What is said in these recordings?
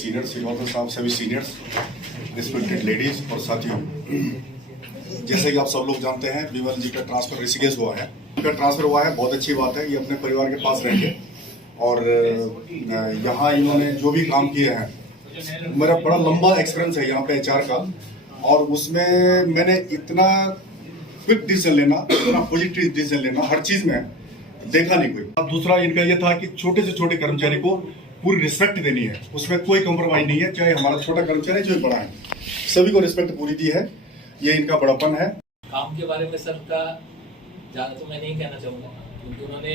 Seniors, Srivastava साहब, सभी seniors, respected ladies और साथियों, जैसे कि आप सब लोग जानते हैं विमल जी का ट्रांसफर ऋषिकेश हुआ है। उनका ट्रांसफर हुआ है, बहुत अच्छी बात है। ये अपने परिवार के पास रहेंगे और यहाँ इन्होंने जो भी काम किए हैं, मेरा बड़ा लंबा एक्सपीरियंस है यहाँ पे एचआर का, और उसमें मैंने इतना क्विक डिसीजन लेना, इतना पॉजिटिव डिसीजन लेना हर चीज में देखा नहीं कोई। दूसरा इनका ये था कि छोटे से छोटे कर्मचारी को पूरी रिस्पेक्ट देनी है, उसमें कोई कॉम्प्रोमाइज नहीं है, चाहे हमारा छोटा कर्मचारी जो बड़ा है, सभी को रिस्पेक्ट पूरी दी है। ये इनका बड़ापन है। काम के बारे में सर का ज़्यादा तो मैं नहीं कहना चाहूँगा, क्योंकि उन्होंने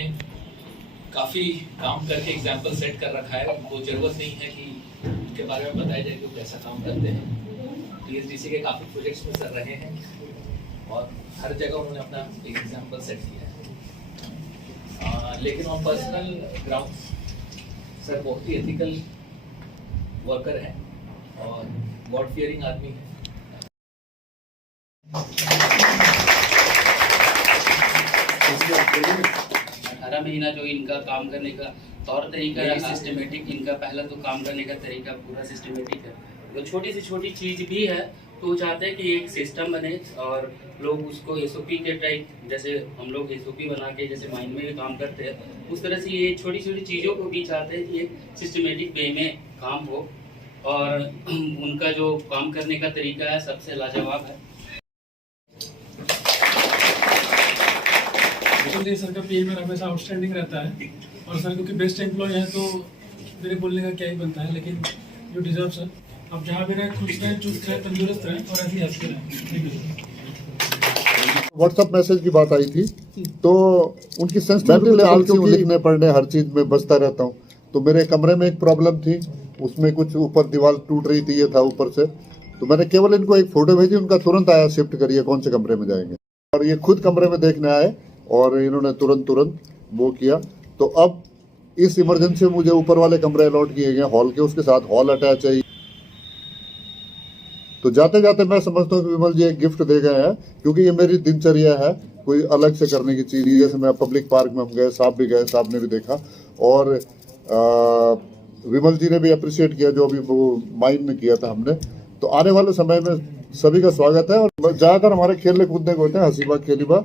काफ़ी काम करके एग्जाम्पल सेट कर रखा है। उनको जरूरत नहीं है कि उनके बारे में बताया जाए कि वो कैसा काम करते हैं। TSDC के काफ़ी प्रोजेक्ट्स में सर रहे हैं और हर जगह उन्होंने अपना एक एग्जाम्पल सेट किया है। लेकिन ऑन पर्सनल ग्राउंड सर बहुत ही एथिकल वर्कर हैं और गॉड फियरिंग आदमी है। 18 महीना जो इनका काम करने का तौर तरीका है, सिस्टमेटिक इनका पहला तो काम करने का तरीका पूरा सिस्टमेटिक है। तो छोटी से छोटी चीज़ भी है तो वो चाहते हैं कि एक सिस्टम बने और लोग उसको SOP के टाइप, जैसे हम लोग SOP बना के जैसे माइंड में भी काम करते हैं, उस तरह से ये छोटी छोटी चीज़ों को भी चाहते हैं कि एक सिस्टमेटिक वे में काम हो। और उनका जो काम करने का तरीका है सबसे लाजवाब है। सर का पीएम में हमेशा आउटस्टैंडिंग रहता है और सर क्योंकि बेस्ट एम्प्लॉय है तो मेरे बोलने का क्या ही बनता है, लेकिन यू डिजर्व सर। आप जहाँ भी रहें खुश रहें, चुस्त रहें, तंदुरुस्त रहें और ऐसे ही हंसते रहें। व्हाट्सएप मैसेज की बात आई थी तो उनकी क्योंकि लिखने पढ़ने हर चीज में बचता रहता हूँ, तो मेरे कमरे में एक प्रॉब्लम थी, उसमें कुछ ऊपर दीवार टूट रही थी, ये था ऊपर से, तो मैंने केवल इनको एक फोटो भेजी, उनका तुरंत आया शिफ्ट करिए कौन से कमरे में जाएंगे, और ये खुद कमरे में देखने आए और इन्होंने तुरंत वो किया। तो अब इस इमरजेंसी में मुझे ऊपर वाले कमरे अलॉट किए गए हॉल के, उसके साथ हॉल अटैच है। तो जाते जाते मैं समझता हूँ कि विमल जी एक गिफ्ट दे गए हैं, क्योंकि ये मेरी दिनचर्या है कोई अलग से करने की चीज। जैसे मैं पब्लिक पार्क में हम गए, साहब भी गए, साहब ने भी देखा, और विमल जी ने भी अप्रिशिएट किया जो अभी वो माइंड में किया था हमने। तो आने वाले समय में सभी का स्वागत है। और ज्यादातर हमारे खेलने कूदने को होते हैं, हसीबा खेलीबा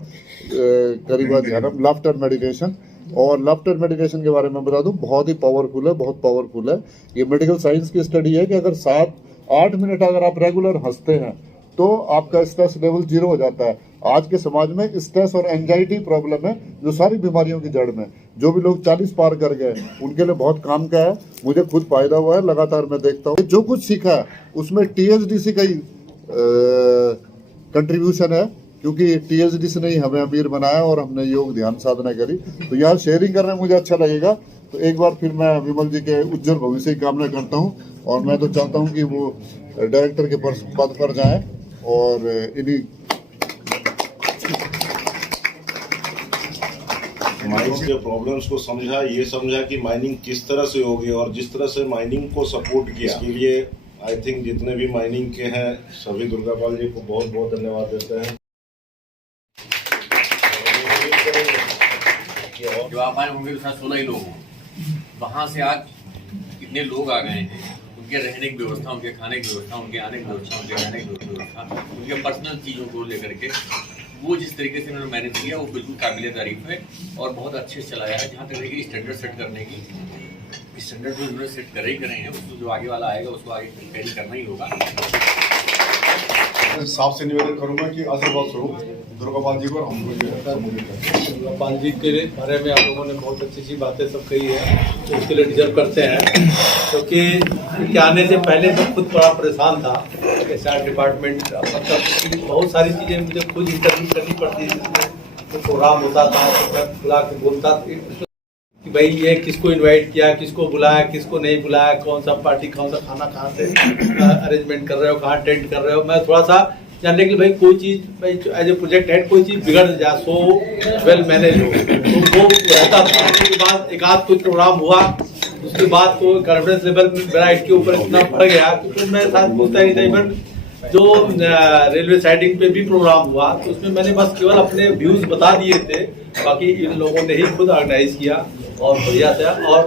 करीबा ध्यानम, लाफ्टर मेडिटेशन। और लाफ्टर मेडिटेशन के बारे में बता दूं, बहुत ही पावरफुल है, बहुत पावरफुल है। ये मेडिकल साइंस की स्टडी है कि अगर 7-8 मिनट अगर आप रेगुलर हंसते हैं तो आपका स्ट्रेस लेवल 0 हो जाता है। आज के समाज में स्ट्रेस और एंजाइटी प्रॉब्लम है जो सारी बीमारियों की जड़ में, जो भी लोग 40 पार कर गए उनके लिए बहुत काम का है। मुझे खुद फायदा हुआ है, लगातार मैं देखता हूँ। जो कुछ सीखा है उसमें TSDC का ही कंट्रीब्यूशन है, क्योंकि TSDC ने ही हमें अमीर बनाया और हमने योग ध्यान साधना करी। तो यहाँ शेयरिंग करने में मुझे अच्छा लगेगा। तो एक बार फिर मैं विमल जी के उज्जवल भविष्य की कामना करता हूँ, और मैं तो चाहता हूँ कि वो डायरेक्टर के पद पर जाएं और इन्हीं माइनिंग के प्रॉब्लम्स को समझा, ये समझा कि माइनिंग किस तरह से होगी, और जिस तरह से माइनिंग को सपोर्ट किया, इसके लिए आई थिंक जितने भी माइनिंग के हैं सभी दुर्गापाल जी को बहुत बहुत धन्यवाद देते हैं। जो आप आए होंगे तो 16 ही लोग हों, वहाँ से आज कितने लोग आ गए हैं, उनके रहने की व्यवस्था, उनके खाने की व्यवस्था, उनके आने की व्यवस्था, उनके रहने की व्यवस्था, उनके पर्सनल चीज़ों को लेकर के वो जिस तरीके से उन्होंने मैनेज किया वो बिल्कुल काबिल तारीफ है और बहुत अच्छे से चलाया है। जहाँ तक है स्टैंडर्ड सेट करने की, स्टैंडर्ड जो उन्होंने सेट करे ही करे हैं, उसको जो आगे वाला आएगा उसको आगे कैरी करना ही होगा। साहब से निवेदन करूंगा कि आशीर्वाद स्वरूप दुर्गापाल जी को हमको दुर्गापाल जी के बारे में आप लोगों ने बहुत अच्छी बातें सब कही है, तो उसके लिए डिजर्व करते हैं। क्योंकि इनके आने से पहले मैं खुद बड़ा परेशान था, HR डिपार्टमेंट, मतलब बहुत सारी चीज़ें मुझे खुद इंटरव्यू करनी पड़ती थी। तो प्रोग्राम होता था तो मैं बुला के बोलता कि भाई ये किसको इनवाइट किया, किसको बुलाया, किसको नहीं बुलाया, कौन सा पार्टी, कौन सा खाना कहाँ से अरेंजमेंट कर रहे हो, कहाँ टेंट कर रहे हो। मैं थोड़ा सा जानने के लिए भाई कोई चीज़, भाई एज ए प्रोजेक्ट हेड कोई चीज़ बिगड़ जाए, सो वेल मैनेज हो, तो वो रहता था। उसके बाद एक आध कुछ प्रोग्राम हुआ, उसके बाद तो कॉन्फिडेंस लेवल ब्राइट के ऊपर इतना बढ़ गया कि मैं साथ पूछता ही था। इवन जो रेलवे साइडिंग पे भी प्रोग्राम हुआ तो उसमें मैंने बस केवल अपने व्यूज बता दिए थे, बाकी इन लोगों ने ही खुद ऑर्गेनाइज किया और बढ़िया था। और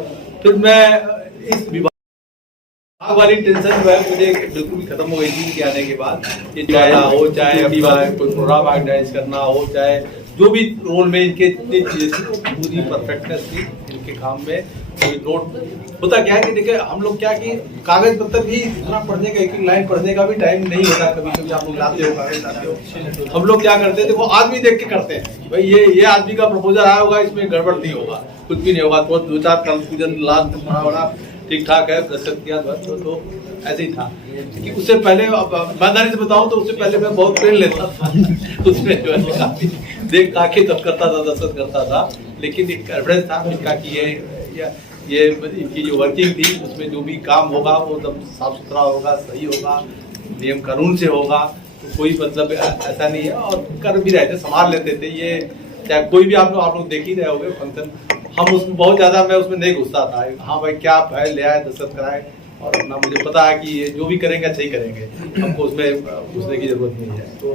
फिर मैं इस विभाग आग वाली टेंशन जो है मुझे बिल्कुल भी खत्म हो गई थी इनके आने के बाद। ये चाहे हो, चाहे अभी कोई प्रोग्राम ऑर्गेनाइज करना हो, चाहे जो भी रोल में इनके जितनी चीजें थी वो पूरी परफेक्टनेस थी इनके काम में। कोई नोट होता क्या है कि देखिए हम लोग क्या कि कागज पत्तर भी इतना पढ़ने का, एक एक लाइन पढ़ने का भी टाइम नहीं होता। कभी कभी आप लोग लाते हो कागज लाते हो, हम लोग क्या करते थे वो आदमी देख के करते हैं। भाई ये आदमी का प्रपोजल आया होगा, इसमें गड़बड़ नहीं होगा, कुछ भी नहीं होगा। तो 2-4 कंफ्यूजन लास्ट बड़ा ठीक ठाक है, दस्तखत किया तो ऐसे ही था। कि उससे पहले ईमानदारी से बताऊं तो उससे पहले मैं बहुत पेन लेता था उसमें जो है काफी देख काके तब करता था, दस्तखत करता था। लेकिन एक एविडेंस था इनका कि ये इनकी जो वर्किंग थी उसमें जो भी काम होगा वो एकदम साफ सुथरा होगा, सही होगा, नियम कानून से होगा। तो कोई मतलब ऐसा नहीं है, और कर भी रहे थे, संभाल लेते थे। ये चाहे कोई भी आप लोग देख ही रहे होंगे फंक्शन, हम उसमें बहुत ज्यादा मैं उसमें नहीं घुसता था। हाँ भाई क्या है, ले आए, दस्तखत कराए, और अपना मुझे पता है कि ये जो भी करेंगे अच्छा ही करेंगे, हमको उसमें घुसने की जरूरत नहीं है। तो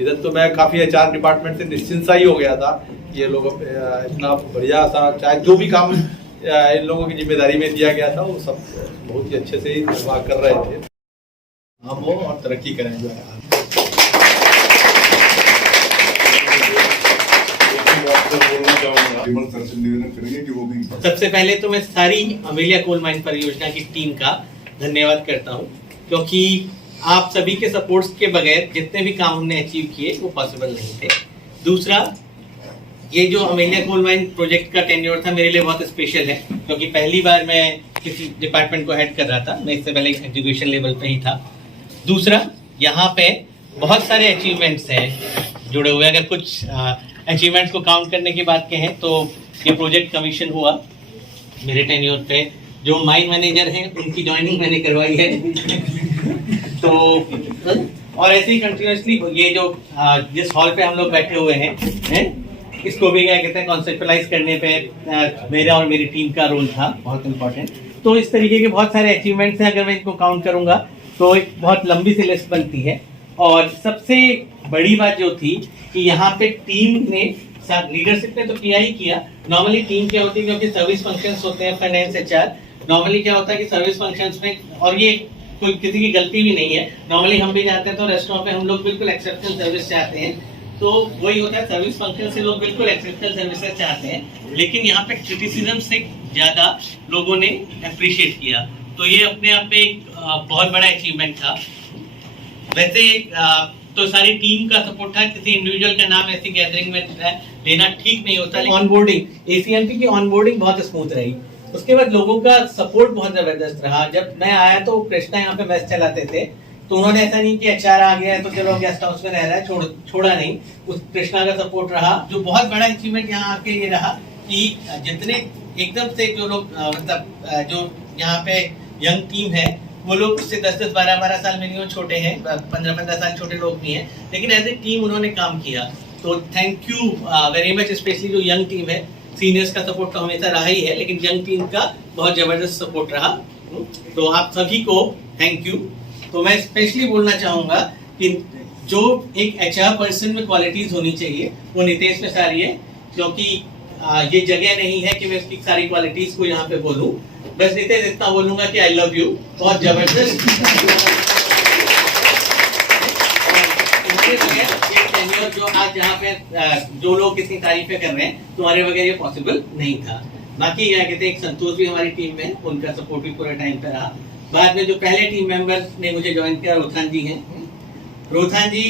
इधर तो मैं काफी HR डिपार्टमेंट से निश्चिंत सा ही हो गया था। ये लोग इतना बढ़िया सा, चाहे जो भी काम इन लोगों की जिम्मेदारी में दिया गया था वो सब बहुत ही अच्छे से ही निर्वाह कर रहे थे। हम वो और तरक्की करें जो है। निवेदन करेंगे कि वो भी सबसे पहले तो मैं सारी अमेलिया कोल माइन परियोजना की टीम का धन्यवाद करता हूं, क्योंकि आप सभी के सपोर्ट्स के बगैर जितने भी काम हमने अचीव किए वो पॉसिबल नहीं थे। दूसरा, ये जो अमेलिया कोल माइन प्रोजेक्ट का टेन्योर था मेरे लिए बहुत स्पेशल है, क्योंकि पहली बार मैं किसी डिपार्टमेंट को हेड कर रहा था। मैं इससे पहले एजुकेशन लेवल पे ही था। दूसरा, यहाँ पे बहुत सारे अचीवमेंट्स हैं जुड़े हुए। अगर कुछ अचीवमेंट्स को काउंट करने की बात कहें तो ये प्रोजेक्ट कमीशन हुआ मेरे टेन्योर पे। जो माइन मैनेजर हैं उनकी ज्वाइनिंग मैंने करवाई है तो और ऐसे ही कंटिन्यूसली ये जो जिस हॉल पे हम लोग बैठे हुए हैं इसको भी क्या कहते हैं कॉन्सेप्चुअलाइज करने पे मेरा और मेरी टीम का रोल था बहुत इम्पोर्टेंट। तो इस तरीके के बहुत सारे अचीवमेंट्स हैं। अगर मैं इनको काउंट करूंगा तो एक बहुत लंबी सी लिस्ट बनती है। और सबसे बड़ी बात जो थी कि यहाँ पे टीम ने, लीडरशिप ने तो किया ही किया। नॉर्मली टीम क्या होती है, क्योंकि सर्विस फंक्शंस होते हैं, फाइनेंस HR, नॉर्मली क्या होता है कि सर्विस फंक्शंस में, और ये कोई किसी की गलती भी नहीं है, नॉर्मली हम भी जाते हैं तो रेस्टोरेंट पे हम लोग बिल्कुल एक्सेप्शनल सर्विस चाहते हैं। तो वही होता है, सर्विस फंक्शन से लोग बिल्कुल एक्सेप्शनल सर्विसेज चाहते हैं, लेकिन यहाँ पे क्रिटिसिज्म से ज्यादा लोगों ने अप्रिशिएट किया। तो ये अपने आप में एक बहुत बड़ा अचीवमेंट था। वैसे तो सारी टीम का सपोर्ट था, किसी इंडिविजुअल का नाम ऐसी गैदरिंग में लेना ठीक नहीं होता। ऑनबोर्डिंग, ACMP की ऑनबोर्डिंग बहुत स्मूथ रही। उसके बाद लोगों का सपोर्ट बहुत जबरदस्त रहा। जब मैं आया तो कृष्णा यहाँ पे मेस चलाते थे, तो उन्होंने ऐसा नहीं कि HR आ गया है तो चलो गेस्ट हाउस में रह रहा है, छोड़ा नहीं। उस कृष्णा का सपोर्ट रहा। जो बहुत बड़ा अचीवमेंट यहाँ आके ये रहा कि जितने एकदम से जो लोग मतलब जो यहाँ पे यंग टीम है वो लोग उससे 10-10, 12-12 साल मिनिमम छोटे हैं, 15-15 साल छोटे लोग भी हैं, लेकिन एज ए टीम उन्होंने काम किया। तो thank you very much. Specially जो यंग टीम है, सीनियर्स का सपोर्ट तो हमेशा रहा ही है, लेकिन यंग टीम का बहुत जबरदस्त सपोर्ट रहा। तो आप सभी को थैंक यू। तो मैं स्पेशली बोलना चाहूंगा कि जो एक HR पर्सन में क्वालिटीज होनी चाहिए वो नितेश में सारी है, क्योंकि ये जगह नहीं है कि मैं उसकी सारी क्वालिटीज को यहाँ पे बोलूं। बस नितेश इतना बोलूंगा कि आई लव यू, बहुत जबरदस्त। जो आज यहाँ पे जो लोग कितनी तारीफें कर रहे हैं, तुम्हारे बगैर ये पॉसिबल नहीं था। बाकी क्या कहते हैं, एक संतोष भी हमारी टीम में, उनका सपोर्ट भी पूरा टाइम पे रहा। बाद में जो पहले टीम मेंबर ने मुझे ज्वाइन किया, रोथान जी हैं। रोथान जी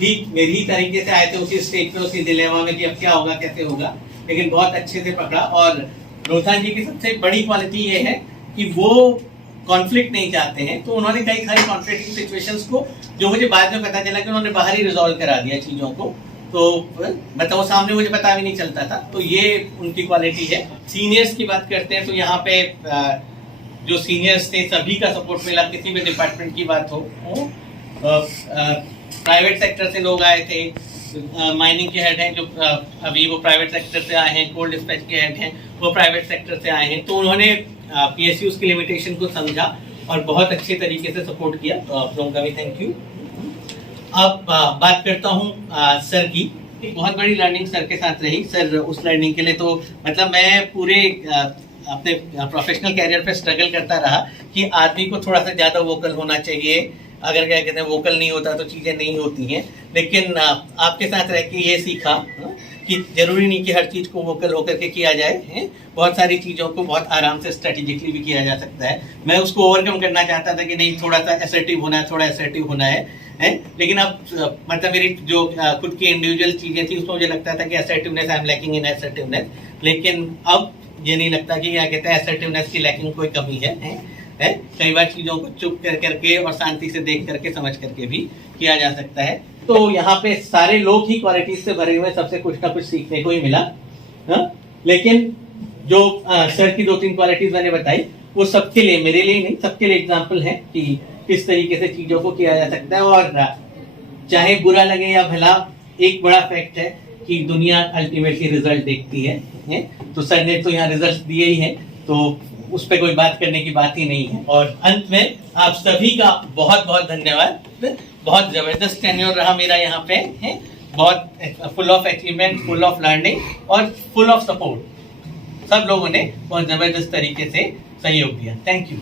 भी मेरी ही तरीके से आए थे उसी स्टेज पे, उसी डिलेमा में कि अब क्या होगा, कैसे होगा, लेकिन बहुत अच्छे से पकड़ा। और रोथान जी की सबसे बड़ी क्वालिटी ये है कि वो कॉन्फ्लिक्ट नहीं चाहते हैं। तो उन्होंने कई सारी कॉन्फ्लिक्टिंग सिचुएशंस को, जो मुझे बाद में पता चला कि उन्होंने बाहर ही रिजॉल्व करा दिया चीजों को, तो बताओ सामने मुझे पता भी नहीं चलता था। तो ये उनकी क्वालिटी है। सीनियर्स की बात करते हैं तो यहाँ पे जो सीनियर्स थे सभी का सपोर्ट मिला, किसी भी डिपार्टमेंट की बात हो। प्राइवेट सेक्टर से लोग आए थे, माइनिंग के हेड हैं जो अभी वो प्राइवेट सेक्टर से आए हैं, कोल डिस्पैच के हेड हैं वो प्राइवेट सेक्टर से आए हैं। तो उन्होंने PSUs की लिमिटेशन को समझा और बहुत अच्छे तरीके से सपोर्ट किया। तो आप लोगों का भी थैंक यू। अब बात करता हूँ सर की। एक बहुत बड़ी लर्निंग सर के साथ रही। सर उस लर्निंग के लिए तो मतलब मैं पूरे अपने प्रोफेशनल कैरियर पे स्ट्रगल करता रहा कि आदमी को थोड़ा सा ज़्यादा वोकल होना चाहिए, अगर क्या कहते हैं वोकल नहीं होता तो चीज़ें नहीं होती हैं। लेकिन आपके साथ रह के ये सीखा कि ज़रूरी नहीं कि हर चीज़ को वोकल होकर के किया जाए, बहुत सारी चीज़ों को बहुत आराम से स्ट्रेटेजिकली भी किया जा सकता है। मैं उसको ओवरकम करना चाहता था कि नहीं थोड़ा सा असर्टिव होना है, थोड़ा असर्टिव होना है। लेकिन अब मतलब मेरी जो खुद की इंडिविजुअल चीज़ें थी उसमें मुझे लगता था कि assertiveness I am lacking in assertiveness, लेकिन अब ये नहीं लगता कि क्या कहते हैं असर्टिवनेस की लैकिंग कोई कमी है। कई बार चीज़ों को चुप कर करके और शांति से देख करके समझ करके भी किया जा सकता है। तो यहाँ पे सारे लोग ही क्वालिटीज से भरे हुए, सबसे कुछ ना कुछ सीखने को ही मिला। लेकिन जो सर की 2-3 क्वालिटीज मैंने बताई वो सबके लिए, मेरे लिए नहीं, सबके लिए एग्जाम्पल है कि किस तरीके से चीज़ों को किया जा सकता है। और चाहे बुरा लगे या भला, एक बड़ा फैक्ट है कि दुनिया अल्टीमेटली रिजल्ट देखती है। तो सर ने तो यहाँ रिजल्ट दिए ही हैं, तो उस पर कोई बात करने की बात ही नहीं है। और अंत में आप सभी का बहुत बहुत धन्यवाद। बहुत जबरदस्त टेन्योर रहा मेरा यहाँ पे, बहुत full of achievement, full of learning और फुल ऑफ सपोर्ट। सब लोगों ने बहुत जबरदस्त तरीके से सहयोग दिया। Thank you.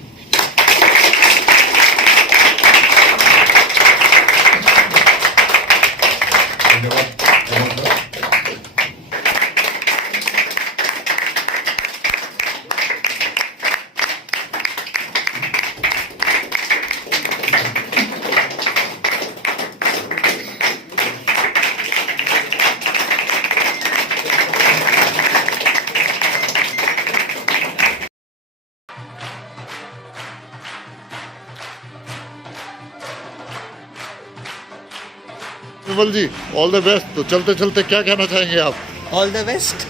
Vimal ji all the best. तो चलते चलते क्या कहना चाहेंगे आप? All the best.